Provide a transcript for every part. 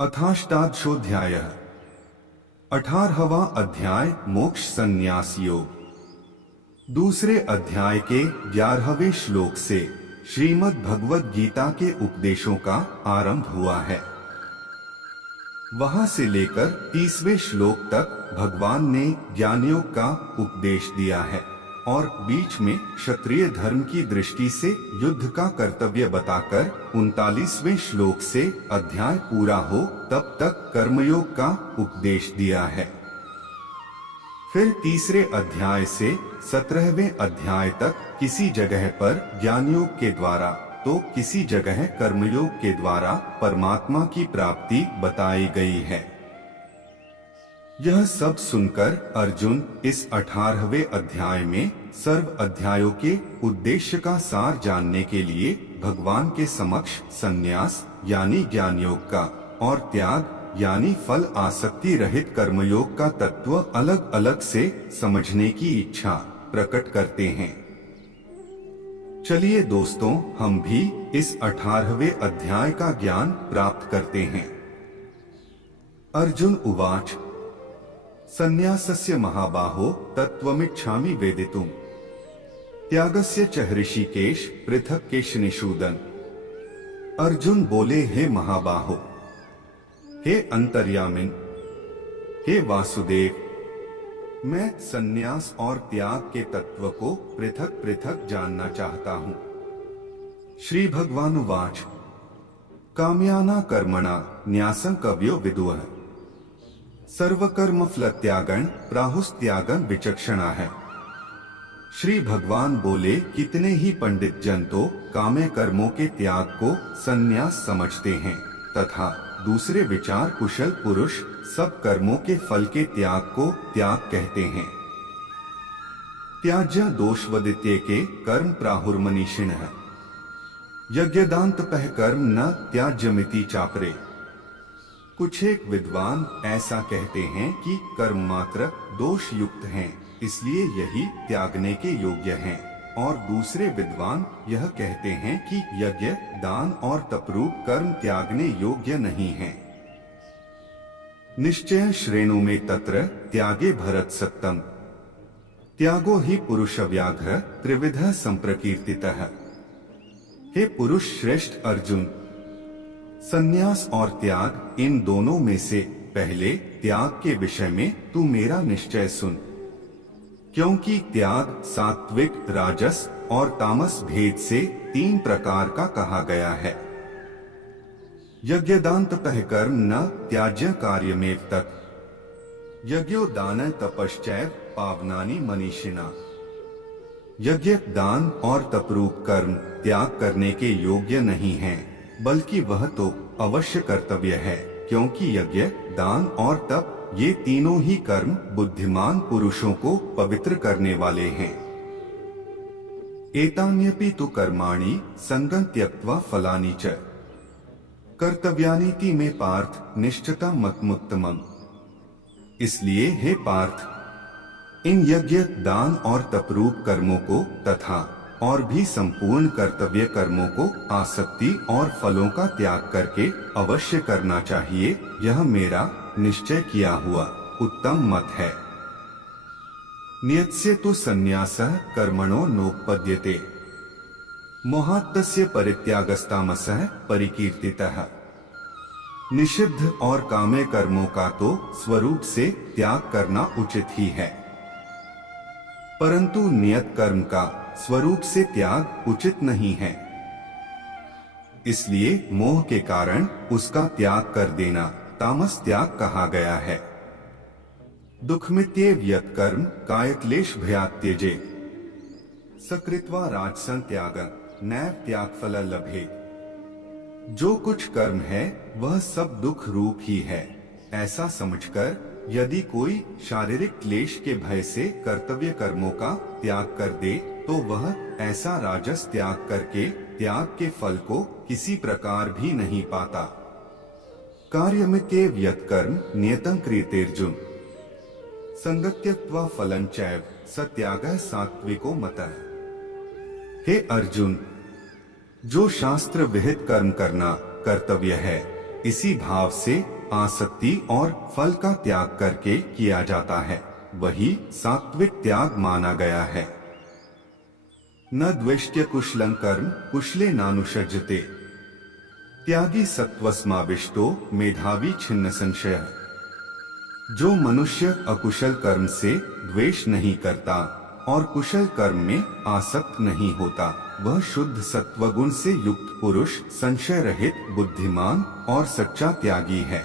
अथाष्टादशोऽध्यायः 18वां अध्याय मोक्ष संन्यास योग। दूसरे अध्याय के 11वें श्लोक से श्रीमद् भगवद गीता के उपदेशों का आरंभ हुआ है। वहां से लेकर 30वें श्लोक तक भगवान ने ज्ञान योग का उपदेश दिया है और बीच में क्षत्रिय धर्म की दृष्टि से युद्ध का कर्तव्य बताकर 39वें श्लोक से अध्याय पूरा हो तब तक कर्मयोग का उपदेश दिया है। फिर तीसरे अध्याय से 17वें अध्याय तक किसी जगह पर ज्ञान योग के द्वारा तो किसी जगह कर्मयोग के द्वारा परमात्मा की प्राप्ति बताई गई है। यह सब सुनकर अर्जुन इस 18वें अध्याय में सर्व अध्यायों के उद्देश्य का सार जानने के लिए भगवान के समक्ष संन्यास यानी ज्ञान योग का और त्याग यानी फल आसक्ति रहित कर्मयोग का तत्व अलग अलग से समझने की इच्छा प्रकट करते हैं। चलिए दोस्तों, हम भी इस 18वें अध्याय का ज्ञान प्राप्त करते हैं। अर्जुन उवाच संन्यासस्य महाबाहो तत्त्वमिच्छामि वेदितुम् त्यागस्य च ऋषिकेश पृथक केशनिषूदन। अर्जुन बोले, हे महाबाहो, हे अंतर्यामिन, हे वासुदेव, मैं संन्यास और त्याग के तत्व को पृथक पृथक जानना चाहता हूँ। श्री भगवानुवाच काम्याना कर्मणा न्यासं कवयो विदुः सर्वकर्म फलत्यागं प्राहुस्त्यागं विचक्षणा है। श्री भगवान बोले, कितने ही पंडित जन तो काम्य कर्मों के त्याग को संन्यास समझते हैं तथा दूसरे विचार कुशल पुरुष सब कर्मों के फल के त्याग को त्याग कहते हैं। त्याज्य दोषवदित्य के कर्म प्राहुर्मनीषिणः यज्ञदान्तपः कर्म न त्याज्यमिति चापरे। कुछ एक विद्वान ऐसा कहते हैं कि कर्म मात्र दोष युक्त हैं, इसलिए यही त्यागने के योग्य हैं, और दूसरे विद्वान यह कहते हैं कि यज्ञ, दान और तपरूप कर्म त्यागने योग्य नहीं हैं। निश्चय श्रेणु में तत्र त्यागे भरत सत्तम त्यागो ही पुरुष व्याघ्र त्रिविध संप्रकीर्तितः। हे पुरुष श्रेष्ठ अर्जुन, संन्यास और त्याग इन दोनों में से पहले त्याग के विषय में तू मेरा निश्चय सुन, क्योंकि त्याग सात्विक, राजस और तामस भेद से 3 प्रकार का कहा गया है। यज्ञदान्तपः कर्म न त्याज्य कार्यमेव तत् यज्ञो दान तपश्चैव पावनानि मनीषिणा। यज्ञ, दान और तपरूप कर्म त्याग करने के योग्य नहीं हैं, बल्कि वह तो अवश्य कर्तव्य है, क्योंकि यज्ञ, दान और तप ये तीनों ही कर्म बुद्धिमान पुरुषों को पवित्र करने वाले हैं। एतान्यपि तु कर्माणि संगं त्यक्त्वा फलानि च कर्तव्यानीति में पार्थ निश्चिता मतमुत्तमम्। इसलिए हे पार्थ, इन यज्ञ, दान और तपरूप कर्मों को तथा और भी संपूर्ण कर्तव्य कर्मों को आसक्ति और फलों का त्याग करके अवश्य करना चाहिए। यह मेरा निश्चय किया हुआ उत्तम मत है। नियत्स्य तु संन्यासः कर्मणो नोपपद्यते मोहात्तस्य परित्यागस्तामसः परिकीर्तितः। निषिद्ध और काम्य कर्मों का तो स्वरूप से त्याग करना उचित ही है, परंतु नियत कर्म का स्वरूप से त्याग उचित नहीं है। इसलिए मोह के कारण उसका त्याग कर देना तामस त्याग कहा गया है। दुःखमित्येव यत् कर्म कायक्लेश भयात् त्यजेत् सकृत्वा राजसं त्यागं नैव त्यागफल लभेत्। जो कुछ कर्म है वह सब दुख रूप ही है, ऐसा समझकर यदि कोई शारीरिक क्लेश के भय से कर्तव्य कर्मों का त्याग कर दे तो वह ऐसा राजस त्याग करके त्याग के फल को किसी प्रकार भी नहीं पाता। कार्यमित्येव यत् कर्म नियतं क्रियतेर्जुन संगत्यक्त्वा फलं चैव स त्यागः सात्विको मतः। हे अर्जुन, जो शास्त्र विहित कर्म करना कर्तव्य है इसी भाव से आसक्ति और फल का त्याग करके किया जाता है, वही सात्विक त्याग माना गया है। न द्वेष्ट्य कुशलं कर्म कुशले नानुषज्यते, त्यागी सत्वस्माविष्टो मेधावी छिन्न संशय। जो मनुष्य अकुशल कर्म से द्वेष नहीं करता और कुशल कर्म में आसक्त नहीं होता, वह शुद्ध सत्वगुण से युक्त पुरुष संशय रहित बुद्धिमान और सच्चा त्यागी है।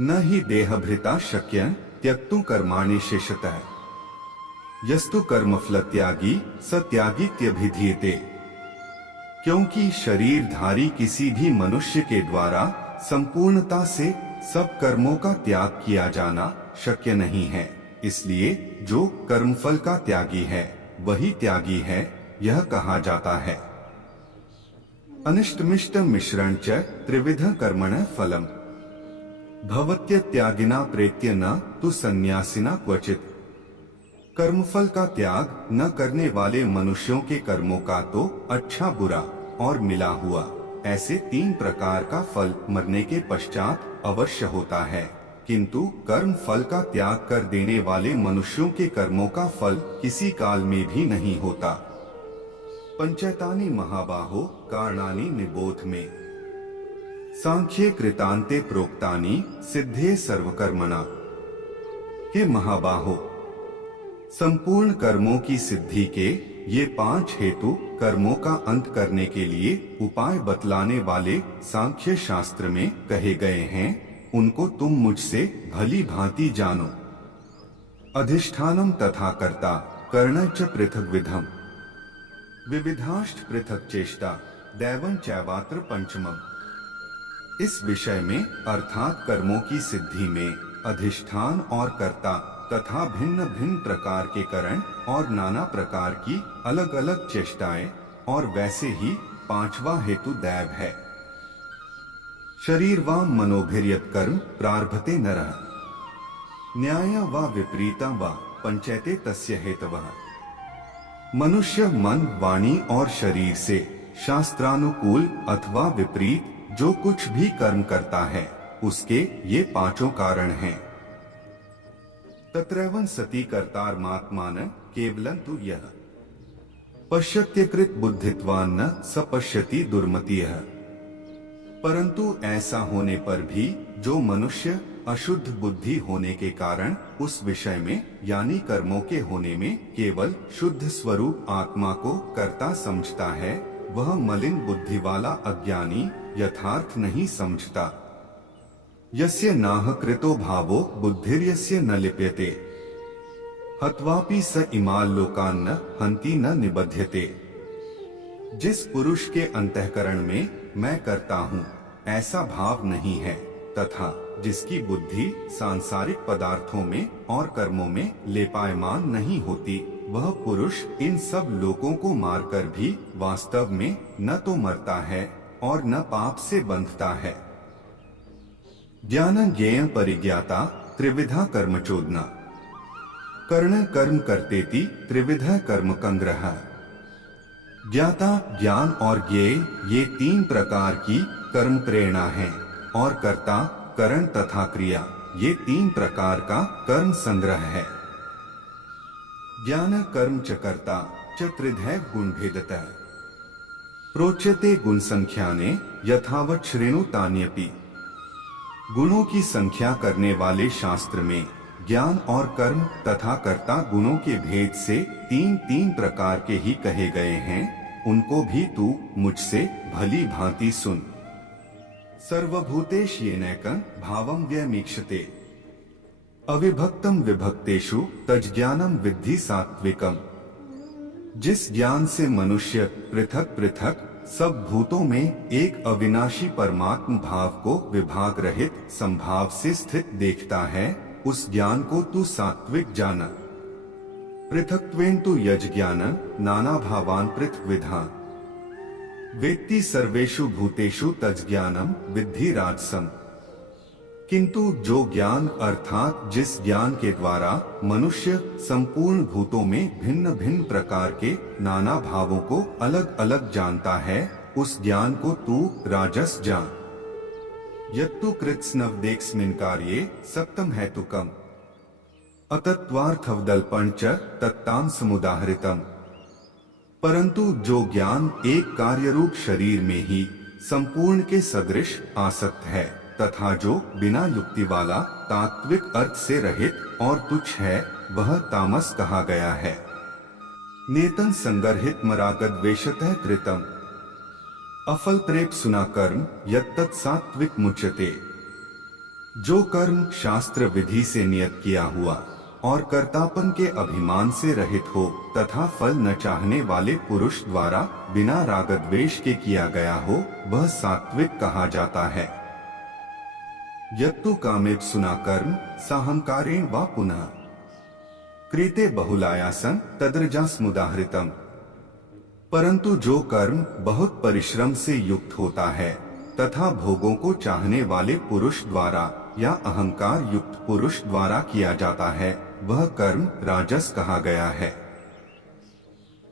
न ही देहभृता शक्य त्यक्तु कर्माणि शेषतः, यस्तु कर्मफल त्यागी स त्यागीत्यभिधीयते। क्योंकि शरीरधारी किसी भी मनुष्य के द्वारा संपूर्णता से सब कर्मों का त्याग किया जाना शक्य नहीं है, इसलिए जो कर्मफल का त्यागी है वही त्यागी है, यह कहा जाता है। अनिष्टमिष्ट मिश्रण च त्रिविध कर्मण फलम भवत्य त्यागिना प्रेत्य न तु सन्यासिना क्वचित। कर्मफल का त्याग न करने वाले मनुष्यों के कर्मों का तो अच्छा बुरा और मिला हुआ ऐसे 3 प्रकार का फल मरने के पश्चात अवश्य होता है, किंतु कर्म फल का त्याग कर देने वाले मनुष्यों के कर्मों का फल किसी काल में भी नहीं होता। पंचैतानि महाबाहो कारणानि निबोध में, सांख्ये कृतांते प्रोक्तानि सिद्धे सर्वकर्मणा। हे महाबाहो, संपूर्ण कर्मों की सिद्धि के ये 5 हेतु कर्मों का अंत करने के लिए उपाय बतलाने वाले सांख्य शास्त्र में कहे गए हैं, उनको तुम मुझसे भली भांति जानो। अधिष्ठानम तथा कर्ता कर्ण च पृथक विधम, विविधाष्ट पृथक चेष्टा दैवं चैवात्र पंचमम। इस विषय में अर्थात कर्मों की सिद्धि में अधिष्ठान और कर्ता तथा भिन्न भिन्न प्रकार के कारण और नाना प्रकार की अलग अलग चेष्टाएं और वैसे ही 5वां हेतु दैव है। शरीर व मनोभिर्यत कर्म प्रारभते नरः, न्याय व विपरीता व पंचैते तस्य हेतवः। मनुष्य मन वाणी और शरीर से शास्त्रानुकूल अथवा विपरीत जो कुछ भी कर्म करता है उसके ये 5 कारण हैं। तत्रैवं सति कर्तारमात्मान केवलं तु यः पश्यत्यकृत बुद्धित्वान् न स पश्यति दुर्मतिः। परंतु ऐसा होने पर भी जो मनुष्य अशुद्ध बुद्धि होने के कारण उस विषय में यानी कर्मों के होने में केवल शुद्ध स्वरूप आत्मा को कर्ता समझता है, वह मलिन बुद्धि वाला अज्ञानी यथार्थ नहीं समझता। यस्य नाह कृतो भावो बुद्धिर्यस्य न लिप्यते, हत्वापि स इमान् लोकान् न हन्ति न निबध्यते। जिस पुरुष के अंतःकरण में मैं करता हूँ ऐसा भाव नहीं है तथा जिसकी बुद्धि सांसारिक पदार्थों में और कर्मों में लेपायमान नहीं होती, वह पुरुष इन सब लोगों को मारकर भी वास्तव में न तो मरता है और न पाप से बंधता है। ज्ञान ज्ञेय परिज्ञाता त्रिविधा कर्म चोदना, कर्ण कर्म कर्तेति त्रिविधा कर्म कंग्रह। ज्ञाता ज्ञान और ज्ञेय ये 3 प्रकार की कर्म प्रेरणा है और कर्ता करण तथा क्रिया ये 3 प्रकार का कर्म संग्रह है। ज्ञान कर्म च कर्ता च त्रिधैव गुण भेदतः, प्रोच्यते गुण संख्याने यथावत् श्रेणु तान्यपि। गुणों की संख्या करने वाले शास्त्र में ज्ञान और कर्म तथा कर्ता गुणों के भेद से 3 प्रकार के ही कहे गए हैं, उनको भी तू मुझसे भली भांति सुन। सर्वभूतेषु येनैकं भावं व्यमीक्षते, अविभक्तम विभक्तेषु तज्ज्ञानम विद्धि सात्विकम। जिस ज्ञान से मनुष्य पृथक पृथक सब भूतों में एक अविनाशी परमात्म भाव को विभाग रहित संभाव से स्थित देखता है, उस ज्ञान को तू सात्विक जान। पृथक्त्वेन तु यज्ज्ञान नाना भावान पृथक्विधान, वेत्ति सर्वेषु भूतेषु तज्ज्ञानम विद्धि राजसम। किंतु जो ज्ञान अर्थात जिस ज्ञान के द्वारा मनुष्य संपूर्ण भूतों में भिन्न भिन्न प्रकार के नाना भावों को अलग अलग जानता है, उस ज्ञान को तू राजस जान। यत्तु कृत्स्नवदेक्स्मिन् कार्ये सक्तम हेतुकम् अतत्वार्थवदल्पं च तत्तां समुदाहृतम्। परंतु जो ज्ञान एक कार्य रूप शरीर में ही संपूर्ण के सदृश आसक्त है तथा जो बिना युक्ति वाला तात्विक अर्थ से रहित और तुच्छ है, वह तामस कहा गया है। नेतन संगर्हित मरागद्वेषतः कृतम अफल प्रेप सुना कर्म यत्तत् सात्विक मुच्यते। जो कर्म शास्त्र विधि से नियत किया हुआ और कर्तापन के अभिमान से रहित हो तथा फल न चाहने वाले पुरुष द्वारा बिना रागद्वेष के किया गया हो, वह सात्विक कहा जाता है। यत्तु कामेप्सुना कर्म साहंकारेण वा पुनः कृते बहुलायासं तद्रजास्मुदाहृतम्। परंतु जो कर्म बहुत परिश्रम से युक्त होता है तथा भोगों को चाहने वाले पुरुष द्वारा या अहंकार युक्त पुरुष द्वारा किया जाता है, वह कर्म राजस कहा गया है।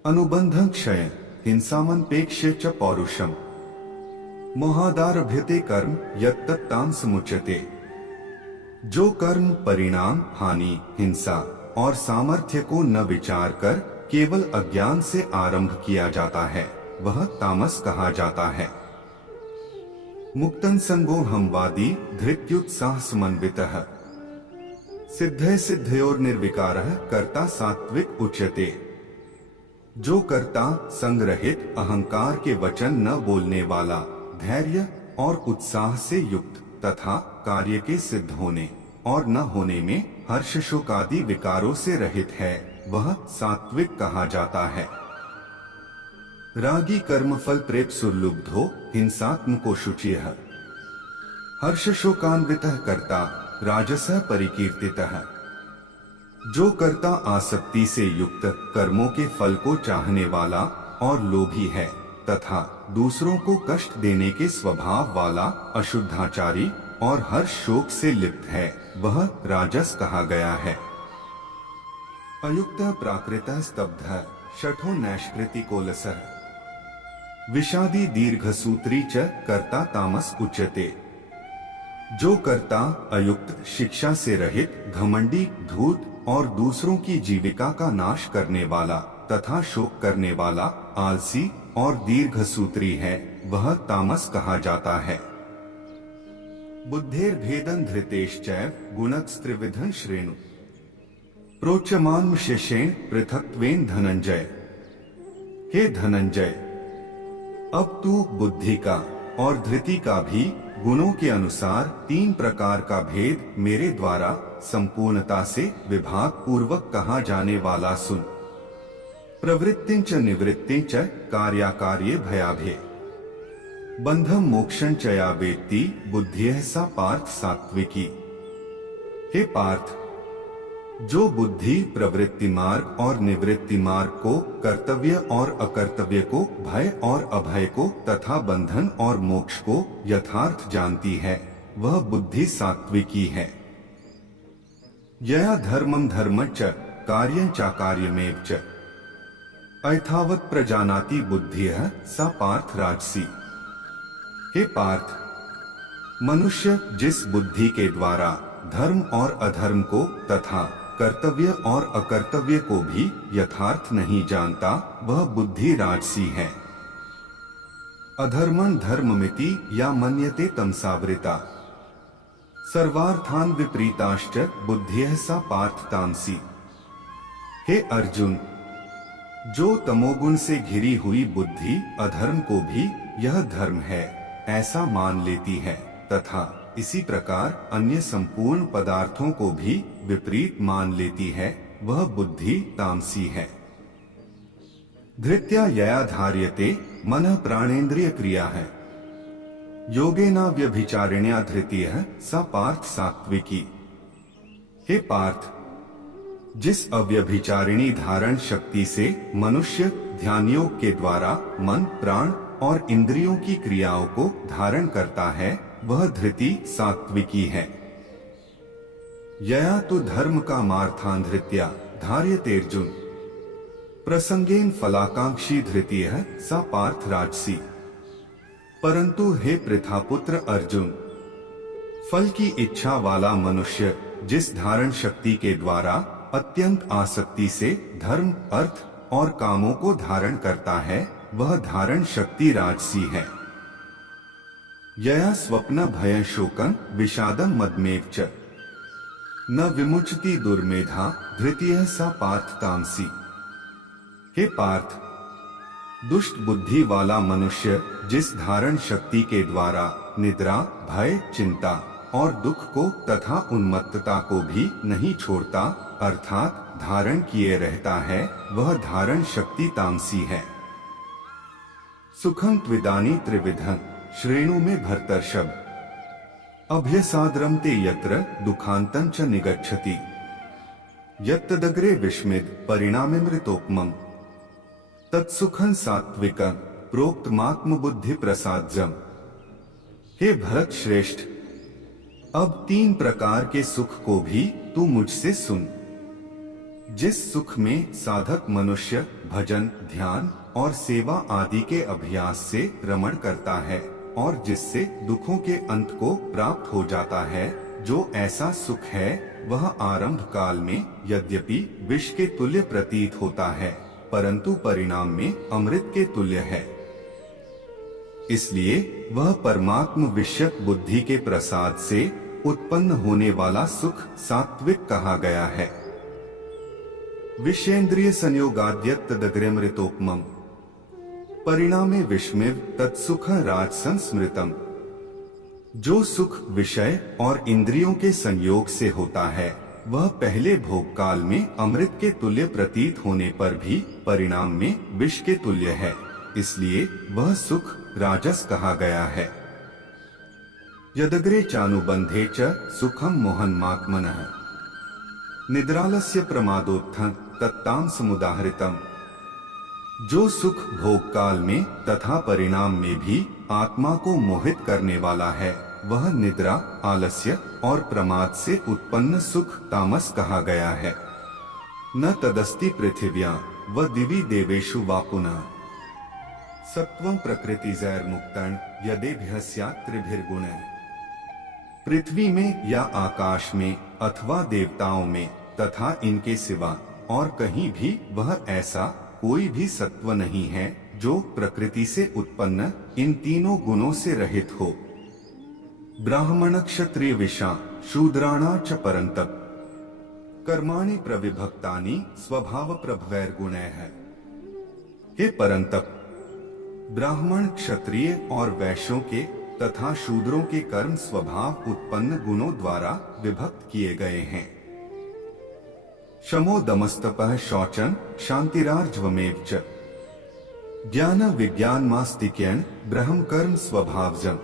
अनुबंधं क्षय हिंसामनपेक्ष्य च पौरुषम मोहादारभ्यते कर्म यत्तत्तां समुच्यते। जो कर्म परिणाम, हानि, हिंसा और सामर्थ्य को न विचार कर केवल अज्ञान से आरंभ किया जाता है, वह तामस कहा जाता है। मुक्तं संगो हमवादी धृत्युत्साह समन्वितः सिद्धे सिद्धयोर निर्विकारः कर्ता सात्विक उच्यते। जो कर्ता संग्रहित अहंकार के वचन न बोलने वाला, धैर्य और उत्साह से युक्त तथा कार्य के सिद्ध होने और न होने में हर्ष शोकादि विकारों से रहित है, वह सात्विक कहा जाता है। रागी कर्मफल प्रेप सुरलुब्धो हिंसात्मको शुचियः हर्ष शोकान्वितः कर्ता राजसः परिकीर्तितः। जो कर्ता आसक्ति से युक्त कर्मों के फल को चाहने वाला और लोभी है तथा दूसरों को कष्ट देने के स्वभाव वाला अशुद्धाचारी और हर्ष शोक से लिप्त है, वह राजस कहा गया है। अयुक्तः प्राकृतः स्तब्धः शठो नैष्कृतिकोलसः विषादी दीर्घसूत्री च कर्ता तामस उच्यते। जो कर्ता अयुक्त, शिक्षा से रहित, घमंडी, धूर्त और दूसरों की जीविका का नाश करने वाला तथा शोक करने वाला, आलसी और दीर्घसूत्री है, वह तामस कहा जाता है। बुद्धेर भेदन धृतेश्चैव गुणस्त्रिविधं श्रेणु प्रोच्यमान विशेषेण पृथक्त्वेन धनंजय। हे धनंजय, अब तू बुद्धि का और धृति का भी गुणों के अनुसार 3 प्रकार का भेद मेरे द्वारा संपूर्णता से विभाग पूर्वक कहा जाने वाला सुन। प्रवृत्तिं च निवृत्तिं च कार्याकार्ये भयाभे बंधम मोक्षं च या वेत्ति बुद्धिः सा पार्थ सात्विकी। हे पार्थ, जो बुद्धि प्रवृत्ति मार्ग और निवृत्ति मार्ग को, कर्तव्य और अकर्तव्य को, भय और अभय को तथा बंधन और मोक्ष को यथार्थ जानती है, वह बुद्धि सात्विकी है। यया धर्मं धर्मच्च कार्यं चाकार्यमेव च अयथावत् प्रजानाति बुद्धिः सा पार्थ राजसी। हे पार्थ, मनुष्य जिस बुद्धि के द्वारा धर्म और अधर्म को तथा कर्तव्य और अकर्तव्य को भी यथार्थ नहीं जानता, वह बुद्धि राजसी है। अधर्मं धर्ममिति या मन्यते तमसावृता सर्वार्थान विपरीताश्च बुद्धिः सा पार्थ तामसी। हे अर्जुन, जो तमोगुण से घिरी हुई बुद्धि अधर्म को भी यह धर्म है ऐसा मान लेती है तथा इसी प्रकार अन्य संपूर्ण पदार्थों को भी विपरीत मान लेती है, वह बुद्धि तामसी है। धृत्या यया धार्यते मनः प्राणेन्द्रिय क्रिया है योगेना व्यभिचारिण्या धृतियः सा पार्थ सात्विकी। हे पार्थ, जिस अव्यभिचारिणी धारण शक्ति से मनुष्य ध्यान योग के द्वारा मन, प्राण और इंद्रियों की क्रियाओं को धारण करता है, वह धृति सात्विकी है। यया तो धर्म का मार्थान धृत्या धार्यते अर्जुन प्रसंगेन फलाकांक्षी धृतियः सा पार्थ राजसी। परंतु हे पृथापुत्र अर्जुन, फल की इच्छा वाला मनुष्य जिस धारण शक्ति के द्वारा अत्यंत आसक्ति से धर्म, अर्थ और कामों को धारण करता है, वह धारण शक्ति राजसी है। यया स्वप्न भय शोकं विषादं मदमेव च न विमुच्यति दुर्मेधा धृतियः सा पार्थ तामसी। हे पार्थ, दुष्ट बुद्धि वाला मनुष्य जिस धारण शक्ति के द्वारा निद्रा, भय, चिंता और दुख को तथा उन्मत्तता को भी नहीं छोड़ता, अर्थात धारण किए रहता है, वह धारण शक्ति तामसी है। सुखं त्विदानी त्रिविधं श्रेणु में भर्तर्षभ अभ्यसाद्रमते यत्र दुखांतं च निगच्छति यत्तदग्रे विस्मित परिणाममृतोपमम् तत्सुखं सात्विकं प्रोक्तमात्म बुद्धि प्रसादजम। हे भरत श्रेष्ठ, अब 3 प्रकार के सुख को भी तू मुझसे सुन। जिस सुख में साधक मनुष्य भजन, ध्यान और सेवा आदि के अभ्यास से रमण करता है और जिससे दुखों के अंत को प्राप्त हो जाता है, जो ऐसा सुख है वह आरंभ काल में यद्यपि विष के तुल्य प्रतीत होता है, परंतु परिणाम में अमृत के तुल्य है। इसलिए वह परमात्म विषयक बुद्धि के प्रसाद से उत्पन्न होने वाला सुख सात्विक कहा गया है। विषयेन्द्रिय संयोगाद्यत तदग्रमृतोपमम् परिणामे विस्मिव तत्सुख राजसं स्मृतम्। जो सुख विषय और इंद्रियों के संयोग से होता है, वह पहले भोग काल में अमृत के तुल्य प्रतीत होने पर भी परिणाम में विष के तुल्य है, इसलिए वह सुख राजस कहा गया है। यदग्रे चानुबंधे च सुखम मोहनमात्मनः निद्रालस्य प्रमादोत्थं तत्ताम समुदाहृतम्। जो सुख भोग काल में तथा परिणाम में भी आत्मा को मोहित करने वाला है, वह निद्रा, आलस्य और प्रमाद से उत्पन्न सुख तामस कहा गया है। न तदस्ति पृथिव्यां व दिवि देवेषु वा पुनः सत्वं प्रकृतिजैर्मुक्तं यदेभ्यः स्यात् त्रिभिर्गुणैः। पृथ्वी में या आकाश में अथवा देवताओं में तथा इनके सिवा और कहीं भी वह ऐसा कोई भी सत्व नहीं है जो प्रकृति से उत्पन्न इन तीनों गुणों से रहित हो। ब्राह्मण क्षत्रिय विषा शूद्राणा च परंतप कर्माणि प्रविभक्तानि स्वभाव प्रभवैर्गुणैः। हे परंतप, ब्राह्मण, क्षत्रिय और वैश्यों के तथा शूद्रों के कर्म स्वभाव उत्पन्न गुणों द्वारा विभक्त किए गए हैं। शमो दमस्तपः शौचं शांतिरार्जवमेव च ज्ञान विज्ञान मास्तिक्यं ब्रह्म कर्म स्वभावजम्।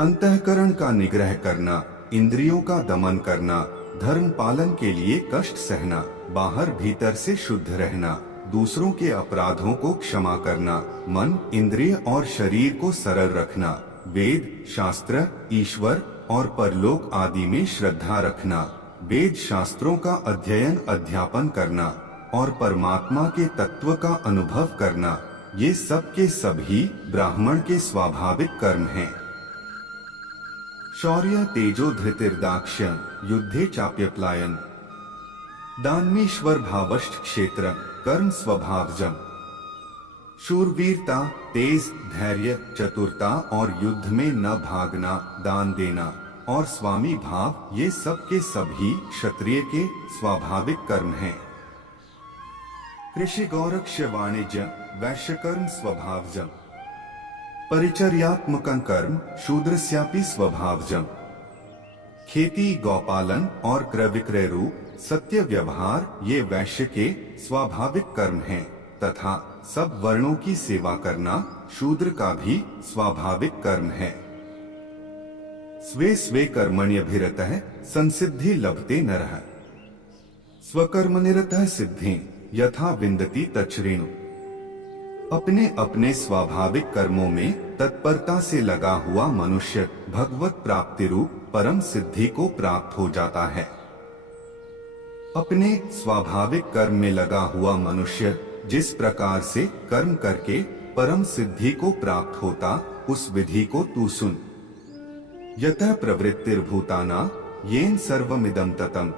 अंतःकरण का निग्रह करना, इंद्रियों का दमन करना, धर्म पालन के लिए कष्ट सहना, बाहर भीतर से शुद्ध रहना, दूसरों के अपराधों को क्षमा करना, मन, इंद्रिय और शरीर को सरल रखना, वेद, शास्त्र, ईश्वर और परलोक आदि में श्रद्धा रखना, वेद शास्त्रों का अध्ययन अध्यापन करना और परमात्मा के तत्व का अनुभव करना, ये सब के सभी ब्राह्मण के स्वाभाविक कर्म हैं। शौर्य, तेजो, धृतिर्दाक्ष्यं युद्धे चाप्यप्लायन दानमेश्वर भावश्च क्षेत्र कर्म स्वभावजम्। शूरवीरता, तेज, धैर्य, चतुरता और युद्ध में न भागना, दान देना और स्वामी भाव, ये सब के सभी क्षत्रिय के स्वाभाविक कर्म हैं। कृषि, गौरक्ष्य, वाणिज्य, वैश्य कर्म स्वभावजम्। परिचर्यात्मकं कर्म शूद्रस्यापि स्वभावजम्। खेती, गौपालन और क्रय विक्रय रूप सत्य व्यवहार, ये वैश्य के स्वाभाविक कर्म हैं तथा सब वर्णों की सेवा करना शूद्र का भी स्वाभाविक कर्म है। स्वे स्वे कर्मण्यभिरतः संसिद्धि लभते नरः स्वकर्मनिरतः सिद्धिं यथा विन्दति तच्छृणु। अपने अपने स्वाभाविक कर्मों में तत्परता से लगा हुआ मनुष्य भगवत प्राप्ति रूप परम सिद्धि को प्राप्त हो जाता है। अपने स्वाभाविक कर्म में लगा हुआ मनुष्य जिस प्रकार से कर्म करके परम सिद्धि को प्राप्त होता, उस विधि को तू सुन। यतः प्रवृत्तिर्भूताना येन सर्वमिदं ततम्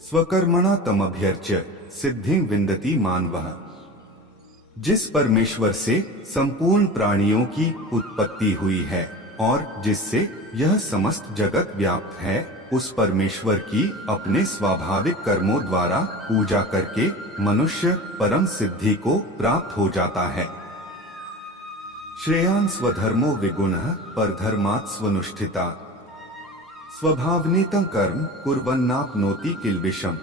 स्वकर्मणा तमभ्यर्च्य सिद्धिं विन्दति मानवः। जिस परमेश्वर से संपूर्ण प्राणियों की उत्पत्ति हुई है और जिससे यह समस्त जगत व्याप्त है, उस परमेश्वर की अपने स्वाभाविक कर्मों द्वारा पूजा करके मनुष्य परम सिद्धि को प्राप्त हो जाता है। श्रेयान् स्वधर्मो विगुणः परधर्मात् स्वनुष्ठिता स्वभावनीतं कर्म कुर्वन्नाप्नोति किल्बिषम्।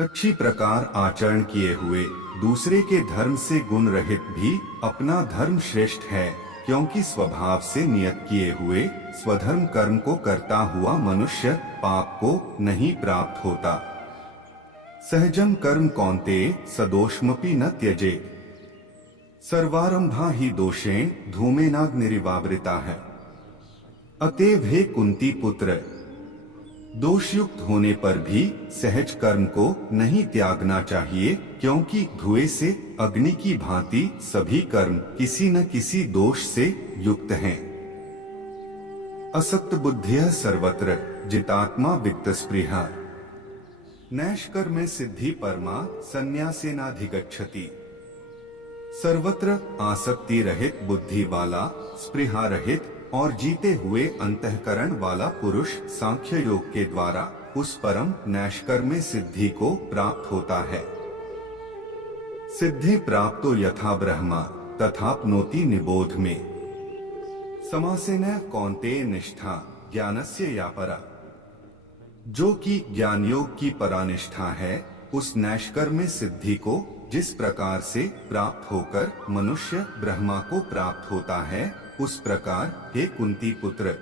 अच्छी प्रकार आचरण किए हुए दूसरे के धर्म से गुण रहित भी अपना धर्म श्रेष्ठ है, क्योंकि स्वभाव से नियत किए हुए स्वधर्म कर्म को करता हुआ मनुष्य पाप को नहीं प्राप्त होता। सहजं कर्म कौन्तेय सदोषमपि न त्यजेत् सर्वारंभा ही दोषेण धूमेनाग्निरिवावृता है। अतएव हे कुंती पुत्र, दोषयुक्त होने पर भी सहज कर्म को नहीं त्यागना चाहिए, क्योंकि धुएं से अग्नि की भांति सभी कर्म किसी न किसी दोष से युक्त हैं। असक्त बुद्धियः सर्वत्र जितात्मा वित्त स्पृहा नैष्कर्म्य सिद्धि परमा संन्यासेनाधिगच्छति। सर्वत्र आसक्ति रहित बुद्धि वाला, स्पृहा रहित और जीते हुए अंतःकरण वाला पुरुष सांख्य योग के द्वारा उस परम नैष्कर्म्य सिद्धि को प्राप्त होता है। सिद्धि प्राप्तो यथा ब्रह्मा तथाप्नोति निबोध में। समासेन कौन्तेय निष्ठा ज्ञानस्य या परा। जो कि ज्ञान योग की परानिष्ठा है, उस नैष्कर्म्य सिद्धि को जिस प्रकार से प्राप्त होकर मनुष्य ब्रह्मा को प्राप्त होता है, उस प्रकार हे कुंती पुत्र,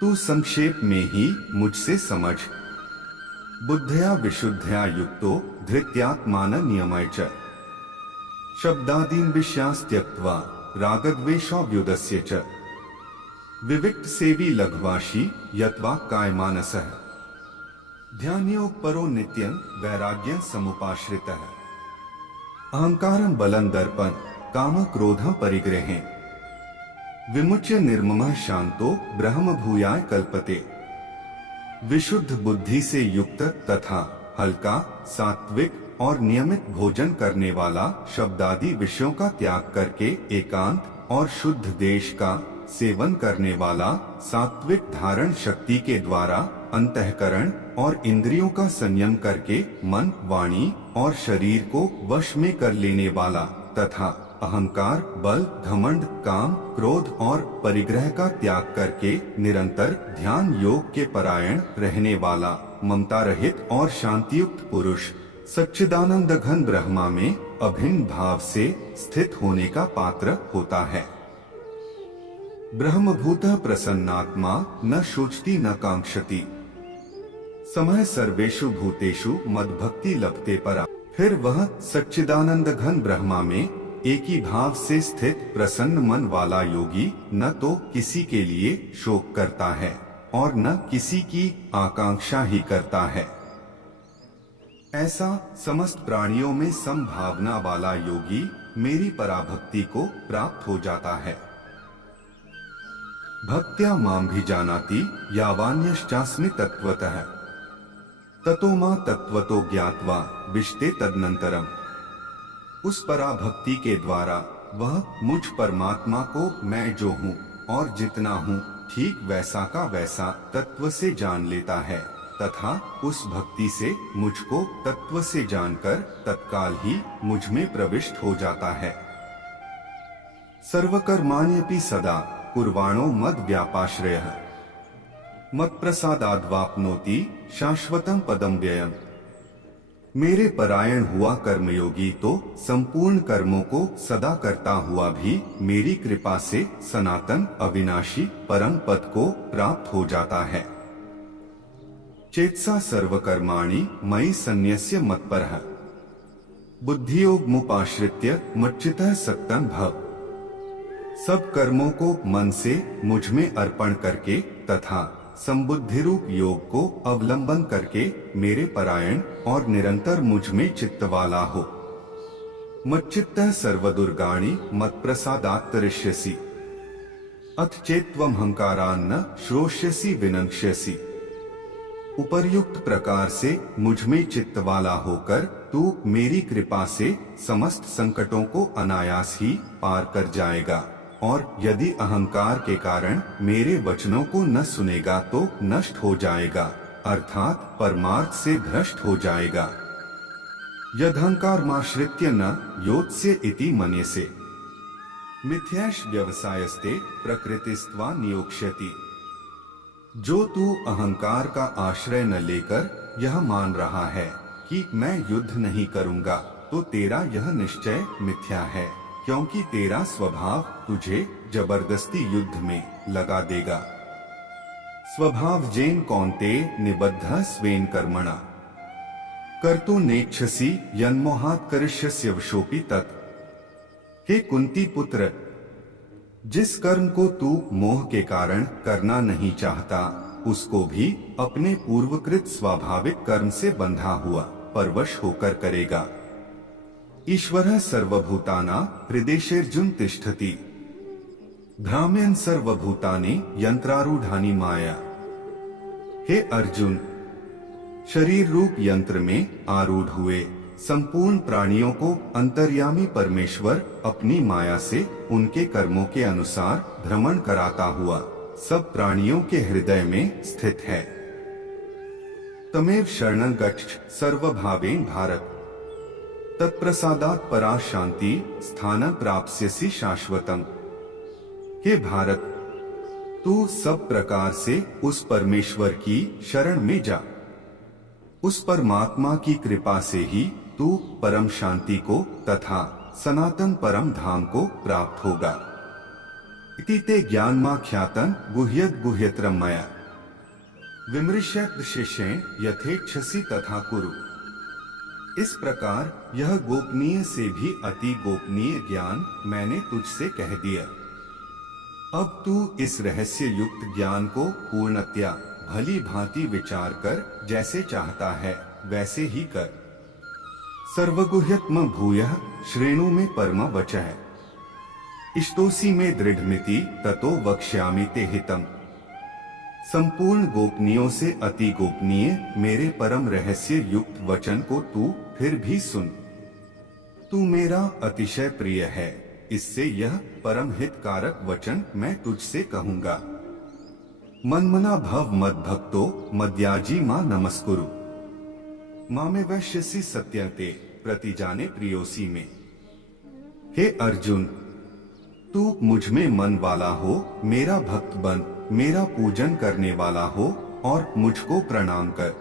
तू संक्षेप में ही मुझसे समझ। बुद्धया विशुद्धया युक्तो धृत्यात्मान नियमय च शब्दादीन विषयान् त्यक्त्वा रागद्वेषाव्युदस्य च विविक्त सेवी लघ्वाशी यत्वा कायमानसः ध्यानयोग परो नित्यं वैराग्यं समुपाश्रितः अहंकारं बलं दर्पं काम क्रोधं परिग्रहें विमुच्य निर्ममः शांतो ब्रह्म भूयाय कल्पते। विशुद्ध बुद्धि से युक्त तथा हल्का, सात्विक और नियमित भोजन करने वाला शब्दादि विषयों का त्याग करके एकांत और शुद्ध देश का सेवन करने वाला, सात्विक धारण शक्ति के द्वारा अंतःकरण और इंद्रियों का संयम करके मन, वाणी और शरीर को वश में कर लेने वाला तथा अहंकार, बल, घमंड, काम, क्रोध और परिग्रह का त्याग करके निरंतर ध्यान योग के परायण रहने वाला, ममता रहित और शांतियुक्त पुरुष सच्चिदानंद घन ब्रह्मा में अभिन्न भाव से स्थित होने का पात्र होता है। ब्रह्मभूतः प्रसन्नात्मा न शोचति न कांक्षति समः सर्वेषु भूतेषु मद्भक्ति लभते परा। फिर वह सच्चिदानंद घन ब्रह्मा में एक ही भाव से स्थित प्रसन्न मन वाला योगी न तो किसी के लिए शोक करता है और न किसी की आकांक्षा ही करता है। ऐसा समस्त प्राणियों में समभावना वाला योगी मेरी पराभक्ति को प्राप्त हो जाता है। भक्त्या मां भी जानाति यावान्यश्चास्मि तत्वतः ततो मां तत्वतो ज्ञात्वा विशते तदनंतरम। उस पराभक्ति के द्वारा वह मुझ परमात्मा को मैं जो हूँ और जितना हूँ ठीक वैसा का वैसा तत्व से जान लेता है तथा उस भक्ति से मुझको तत्व से जानकर तत्काल ही मुझ में प्रविष्ट हो जाता है। सर्वकर्माण्यपि सदा कुर्वाणो मद व्यापाश्रयः मत्प्रसादाद्वाप्नोति शाश्वतं पदं व्ययम्। मेरे परायण हुआ कर्मयोगी तो संपूर्ण कर्मों को सदा करता हुआ भी मेरी कृपा से सनातन अविनाशी परम पद को प्राप्त हो जाता है। चेतसा सर्वकर्माणि मयि सन्न्यस्य मत्परः बुद्धियोगमुपाश्रित्य मच्चितः सक्तं भव। सब कर्मों को मन से मुझ में अर्पण करके तथा संबुद्धि रूप योग को अवलंबन करके मेरे परायण और निरंतर मुझ में चित्त वाला हो। मच्चित्तः सर्वदुर्गाणि मत्प्रसादात् तरिष्यसि। अथ चेत्त्वम् अहंकारान्न श्रोष्यसि विनक्ष्यसि। उपर्युक्त प्रकार से मुझ में चित्त वाला होकर तू मेरी कृपा से समस्त संकटों को अनायास ही पार कर जाएगा, और यदि अहंकार के कारण मेरे वचनों को न सुनेगा तो नष्ट हो जाएगा, अर्थात परमार्थ से भ्रष्ट हो जाएगा। यदहंकारमाश्रित्य न योत्स्य इति मन्यसे मिथ्याश व्यवसायस्ते प्रकृतिस्त्वा नियोक्ष्यति। जो तू अहंकार का आश्रय न लेकर यह मान रहा है कि मैं युद्ध नहीं करूंगा, तो तेरा यह निश्चय मिथ्या है, क्योंकि तेरा स्वभाव तुझे जबरदस्ती युद्ध में लगा देगा। स्वभाव जेन कौन्ते निबद्ध स्वेन कर्मणा कर्तु नेच्छसि यन्मोहात् करिष्यस्य वशोऽपि तत्। हे कुंती पुत्र, जिस कर्म को तू मोह के कारण करना नहीं चाहता, उसको भी अपने पूर्वकृत स्वाभाविक कर्म से बंधा हुआ परवश होकर करेगा। ईश्वरः सर्वभूतानां हृदेशेऽर्जुन तिष्ठति भ्राम्यन् सर्वभूतानि यंत्रारूढ़ानि माया। हे अर्जुन, शरीर रूप यंत्र में आरूढ़ हुए संपूर्ण प्राणियों को अंतर्यामी परमेश्वर अपनी माया से उनके कर्मों के अनुसार भ्रमण कराता हुआ सब प्राणियों के हृदय में स्थित है। तमेव शरणं गच्छ सर्वभावेन भारत, तत्प्रसादात् परा शांति स्थानं प्राप्स्यसि शाश्वतम्। हे भारत, तू सब प्रकार से उस परमेश्वर की शरण में जा। उस परमात्मा की कृपा से ही तू परम शांति को तथा सनातन परम धाम को प्राप्त होगा। इति ते ज्ञानमाख्यातं गुह्यद् गुह्यतरं मया विमृश्यत् शिष्येण यथेच्छसि तथा कुरु। इस प्रकार यह गोपनीय से भी अति गोपनीय ज्ञान मैंने तुझसे कह दिया। अब तू इस रहस्य युक्त ज्ञान को पूर्णतया भली भांति विचार कर जैसे चाहता है वैसे ही कर। सर्वगुह्यत्म भूयः श्रेणु में परम वचः, इष्टोसी में दृढ़मिति ततो वक्ष्यामि ते हितम्। संपूर्ण गोपनीयों से अति गोपनीय मेरे परम रहस्य युक्त वचन को तू फिर भी सुन। तू मेरा अतिशय प्रिय है, इससे यह परम हितकारक वचन मैं तुझसे कहूंगा। मन्मना भव मद्भक्तो मद्याजी मां नमस्कुरु, मामे वैश्यसि सत्यन्ते प्रतिजाने प्रियोसी में। हे अर्जुन, तू मुझ में मन वाला हो, मेरा भक्त बन, मेरा पूजन करने वाला हो और मुझको प्रणाम कर।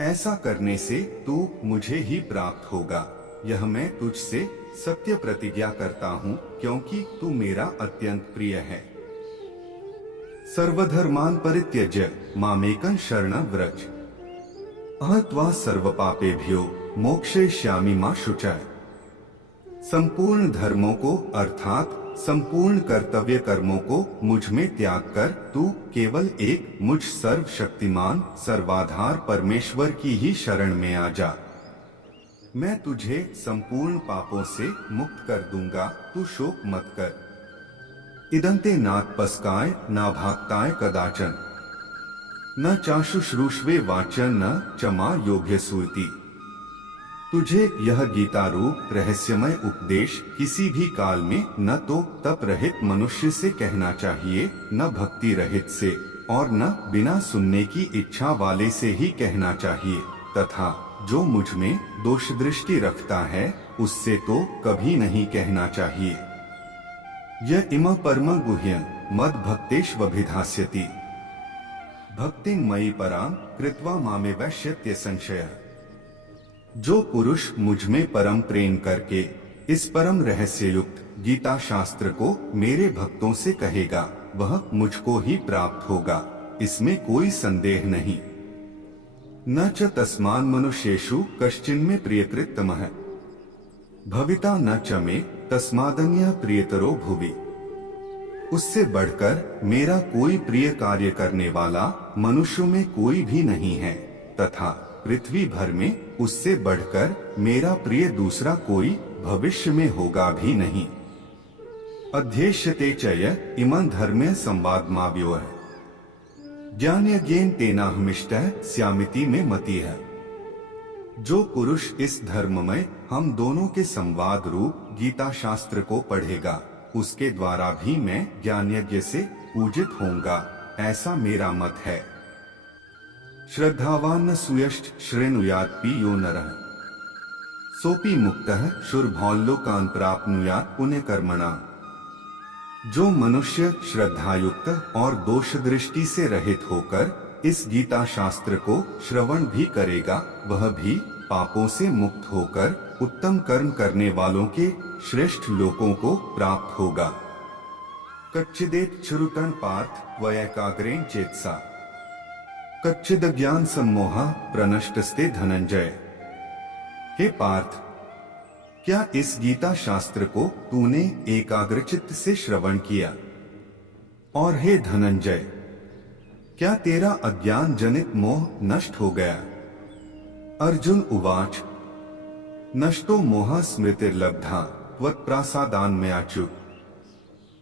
ऐसा करने से तू मुझे ही प्राप्त होगा, यह मैं तुझसे सत्य प्रतिज्ञा करता हूँ, क्योंकि तू मेरा अत्यंत प्रिय है। सर्वधर्मान् परित्यज्य मामेकं शरणं व्रज, अहं त्वा सर्वपापेभ्यो मोक्षयिष्यामि मा शुचः। संपूर्ण धर्मों को अर्थात संपूर्ण कर्तव्य कर्मों को मुझ में त्याग कर तू केवल एक मुझ सर्वशक्तिमान सर्वाधार परमेश्वर की ही शरण में आ जा। मैं तुझे संपूर्ण पापों से मुक्त कर दूंगा, तू शोक मत कर। इदन्ते नात्पस्काय न भाक्ताय कदाचन, न चाशुश्रूष्वे वाचन न चमा योग्य सूति। तुझे यह गीता रूप रहस्यमय उपदेश किसी भी काल में न तो तप रहित मनुष्य से कहना चाहिए, न भक्ति रहित से और न बिना सुनने की इच्छा वाले से ही कहना चाहिए, तथा जो मुझ में दोष दृष्टि रखता है उससे तो कभी नहीं कहना चाहिए। यह इम परम गुह्यं मद भक्तेष्वभिधास्यति, भक्तिं मयि परां कृत्वा मामे वैश्यत्य संशयः। जो पुरुष मुझ में परम प्रेम करके इस परम रहस्य युक्त गीता शास्त्र को मेरे भक्तों से कहेगा, वह मुझको ही प्राप्त होगा, इसमें कोई संदेह नहीं। न च तस्मान् मनुष्येषु कश्चिन्मे प्रियकृत्तमः, भविता न च मे तस्मादन्यः प्रियतरो भुवि। उससे बढ़कर मेरा कोई प्रिय कार्य करने वाला मनुष्यों में कोई भी नहीं है, तथा पृथ्वी भर में उससे बढ़कर मेरा प्रिय दूसरा कोई भविष्य में होगा भी नहीं। अध्येष्यते चय इमं धर्म्य संवादमाव्योः ज्ञानयज्ञेन तेनाहमिष्टः स्यामिति में मति है। जो पुरुष इस धर्म में हम दोनों के संवाद रूप गीता शास्त्र को पढ़ेगा, उसके द्वारा भी मैं ज्ञान यज्ञ से पूजित होऊंगा, ऐसा मेरा मत है। श्रद्धावान सुयश्च श्रेणुयात्पि यो नरः सोपि मुक्तः शुरभौल्लोकान् प्राप्नुयात् पुण्यकर्मणा। जो मनुष्य श्रद्धायुक्त और दोष दृष्टि से रहित होकर इस गीता शास्त्र को श्रवण भी करेगा, वह भी पापों से मुक्त होकर उत्तम कर्म करने वालों के श्रेष्ठ लोकों को प्राप्त होगा। कच्चिदेत श्रुतं पार्थ त्वयैकाग्रेण चेतसा कच्चिद ज्ञान सम्मोहः प्रनष्टस्ते धनंजय। हे पार्थ, क्या इस गीता शास्त्र को तूने एकाग्रचित्त से श्रवण किया? और हे धनंजय, क्या तेरा अज्ञान जनित मोह नष्ट हो गया? अर्जुन उवाच नष्टो मोह स्मृतिर्लब्धा त्वत्प्रसादान्मयाच्युत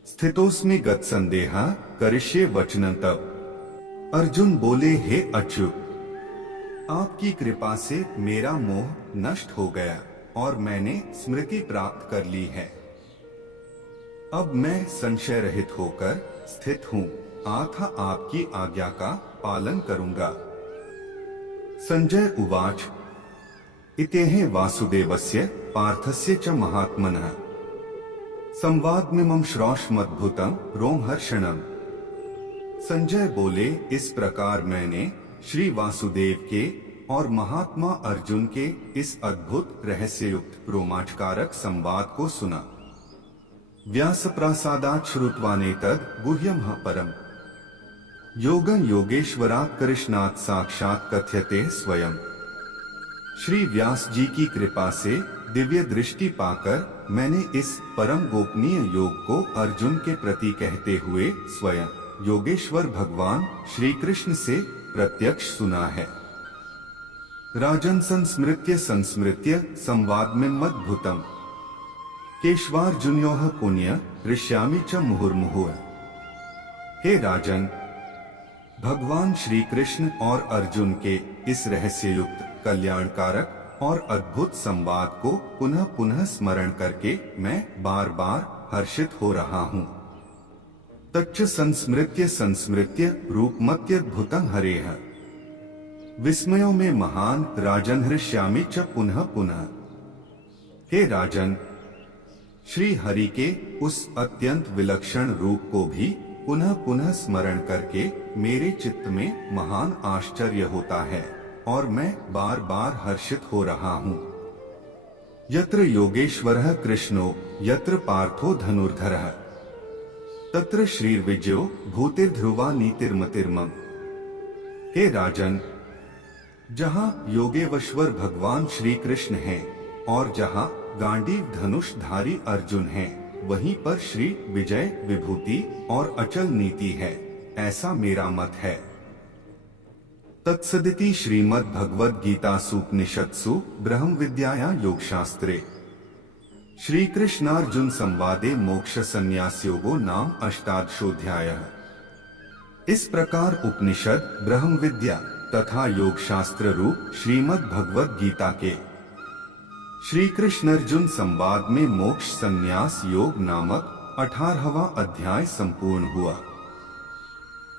स्थितोस्मि गतसंदेहः करिष्ये वचनं तव। अर्जुन बोले, हे अच्युत, आपकी कृपा से मेरा मोह नष्ट हो गया और मैंने स्मृति प्राप्त कर ली है। अब मैं संशय रहित होकर स्थित हूँ, अतः आपकी आज्ञा का पालन करूंगा। संजय उवाच इत्येह वासुदेवस्य पार्थस्य च महात्मनः संवादमिमं श्रौष्मद्भुतं रोमहर्षणम्। संजय बोले, इस प्रकार मैंने श्री वासुदेव के और महात्मा अर्जुन के इस अद्भुत रहस्ययुक्त रोमांचकारक संवाद को सुना। व्यासप्रसादात् श्रुत्वानेतद् गुह्यमः परम् योगं योगेश्वरात् कृष्णात् साक्षात् कथ्यते स्वयं। श्री व्यास जी की कृपा से दिव्य दृष्टि पाकर मैंने इस परम गोपनीय योग को अर्जुन के प्रति कहते हुए स्वयं योगेश्वर भगवान श्री कृष्ण से प्रत्यक्ष सुना है। राजन संस्मृत्य संस्मृत्य संवादमिमद्भुतम् केशवार्जुनयोः पुण्य ऋष्यामि च मुहुर्मुहुः। हे राजन, भगवान श्री कृष्ण और अर्जुन के इस रहस्ययुक्त कल्याणकारक और अद्भुत संवाद को पुनः पुनः स्मरण करके मैं बार बार हर्षित हो रहा हूँ। तच्च संस्मृत्य संस्मृत्य रूपमत्यद्भुतं हरेः विस्मयों में महान राजन हृष्यामि च पुनः पुनः। हे राजन, श्री हरि के उस अत्यंत विलक्षण रूप को भी पुनः पुनः स्मरण करके मेरे चित्त में महान आश्चर्य होता है और मैं बार बार हर्षित हो रहा हूँ। यत्र योगेश्वरः कृष्णो यत्र पार्थो धनुर्धरः तत्र श्रीर्विजयो भूतिर्ध्रुवा नीतिर्मतिर्मम। हे राजन, जहाँ योगेश्वर भगवान श्री कृष्ण हैं और जहाँ गांडीव धनुषधारी अर्जुन हैं, वहीं पर श्री विजय विभूति और अचल नीति है, ऐसा मेरा मत है। तत्सदिति श्रीमद् भगवद गीतासूपनिषत्सु ब्रह्म विद्यायां योगशास्त्रे श्री कृष्णार्जुन संवादे मोक्ष संन्यास योगो नाम अष्टादशोऽध्यायः। इस प्रकार उपनिषद ब्रह्म विद्या तथा योग शास्त्र रूप श्रीमद् भगवद गीता के श्री कृष्ण अर्जुन संवाद में मोक्ष संन्यास योग नामक 18वां अध्याय संपूर्ण हुआ।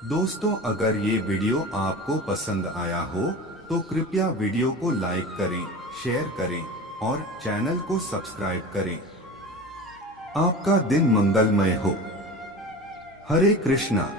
दोस्तों, अगर ये वीडियो आपको पसंद आया हो तो कृपया वीडियो को लाइक करें, शेयर करें और चैनल को सब्सक्राइब करें। आपका दिन मंगलमय हो। हरे कृष्णा।